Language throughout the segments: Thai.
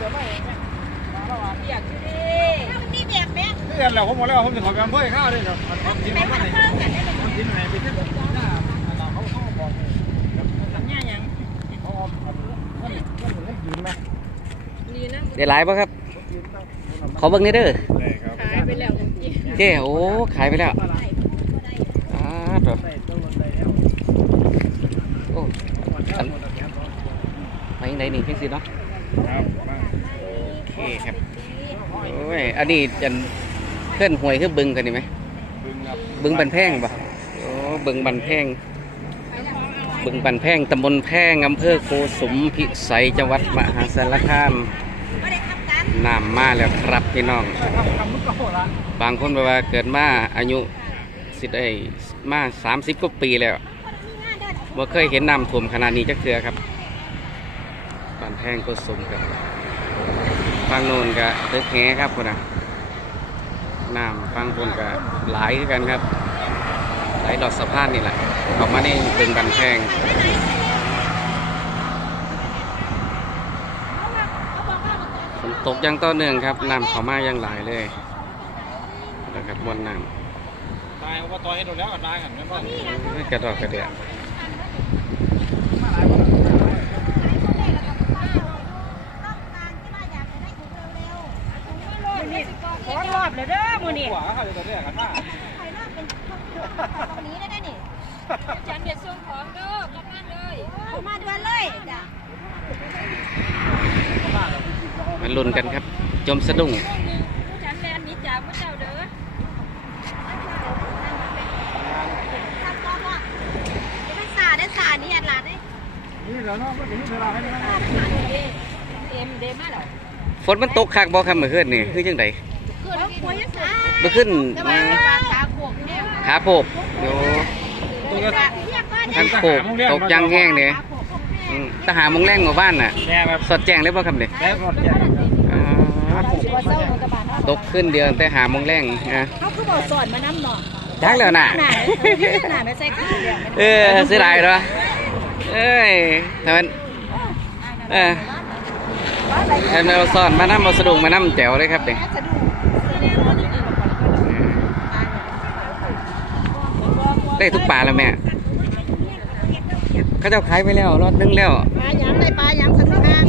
เดี๋ยวไาล้วเบียกที่นี่ถ้ามัม่เบียกไมเรียนแล้ผมบอกแล้วผมจะขอการพื่อข้าวเลยครับที่ได้นที่ได้ปที่หน้าเราเขาเเนี่ยยังเขาเอาเล่มาะครับ ขอเบิ้งนี่เด้อขายไปแล้วเจ้โอ้ขายไปแล้วอ้าวโอ้ไปยังไงนนี่เพียสิเนาะ ครับโอเคครับโอ้ยอันนี้จันเพื่อนหวยคือบึงกันนี่ไหมบึงครับบึงบันแพงป่ะโอ้บึงบันแพงบึงบันแพงตำบลแพงอำเภอโกสุมพิสัยจังหวัดมหาสารคามน้ำมาแล้วครับพี่น้องทำทำมุกกระโหละบางคนบอกว่าเกิดมาอายุสิได้มาสามสิบกว่าปีแล้วบ่เคยเห็นน้ำท่วมขนาดนี้จักเทือครับ บ้านแพงโก็สมครับฟังโน่นก็ตึกแหครับคนน่ะน้ำฟังคนก็หลายคือกันครับไหลดอดสะพานนี่แหละออกมานี่เป็นบันแพงฝนตกอยังต่อเนื่องครับน้ำเข้ามาอยังหลายเลยนะครับมวลน้ำตายว่าต่อยให้ดูแล้วตายกันไม่บ้างกระดอกกระเดีย ขอรอบเลยเด้อมือนี่ หัวเขาจะตัวเรียกกันว่าฉันเด็ดส่งของเด้อกลับบ้านเลยมาเดือนเลยจ้ะมาลุ้นกันครับ จมสะดุ้งฉันแลนนี้จากพระเจ้าเด้อทำก่อนว่าจะไม่สาได้สานี่อันหลานได้นี่เดี๋ยวน้องก็ถึงเวลาให้ได้เอ็มเดมาแล้วฝนมันตกคักบ่ครับเมื่อคืนนี่คือจังได คือเราคุยสาเมื่อคืนแต่ว่าขาขวบเนี่ยขาโพกโยตัวก็เรียกว่าทันโพกตกยังแห้งเนี่ยอืมทหารมงแรงหมู่บ้านน่ะแย่แบบสอดแจ้งเลยบ่ครับเนี่ยแย่รถแย่อ่าตกขึ้นเดือนแต่หาโมงแรงนะเขาคือบอกสอนมาน้ำหนอจักแล้วน่ะหนาหนาไม่ใช่ข้าวเดียวเออเสียดายเนาะเอ้ยทำไมเออทำไมเราซ่อนมาน้ำมาสะดุงมาน้ำแจ๋วเลยครับเนี่ยจะดู ได้ทุกปลาแล้วแม่เขาเจ้าขายไปแล้วรอดนึงแล้วปลาหยังได้ปลาหยังสนุกห้าง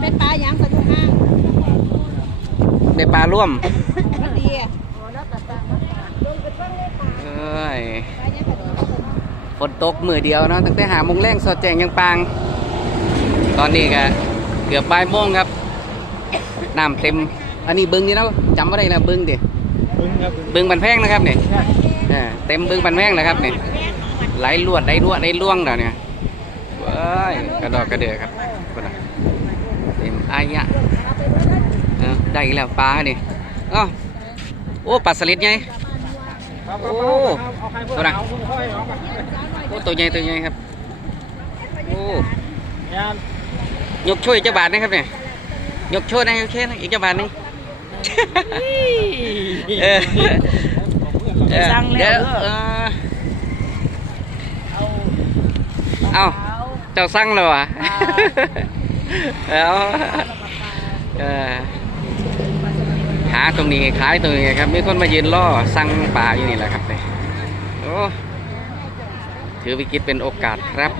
เป็นปลาหยังสนุกห้างได้ปลาร่วมมันดีอะอ๋อแล้วตัดตังค์เอ้ยปลาหยังกระโดดฝนตกมือเดียวเนาะตั้งแต่หาโมงแรงสอดแจงยังปาง ตอนนี้ก็เกือบบ่ายโมงครับน้ำเต็ม อันนี้บึงนี่เนาะจำไว้ได้นะบึงดิบึงครับบึงบันแพงนะครับเนี่ยเออเต็มบึงบันแพงนะครับเนี่ยไหลลวดไหลลวดไหลล่วงเดี๋ยวเนี่ยเว้ยกระดอกกระเดือครับคนน่ะเต็มอายะเออได้อีกแล้วปลาเนี่ยอ๋อโอ้ปลาสลิดไงเอาใครพวกเราเอาค่อยเอาโอ้ตัวใหญ่ตัวใหญ่ครับโอ้งานยกช่วยเจ้าบาทนะครับเนี่ยยกช่วยนะยกช่วยนะอีกเจ้าบาทหนึง เออสั่งแล้วเอ้อ เออเอา เจ้าสั่งเลยวะแล้วเหาตรงนี้ขายตรงนี้ครับ มีคนมายืนล่อสั่งปลาอยู่นี่แหละครับเนี่ยโอ้ถือวิกฤตเป็นโอกาสครับ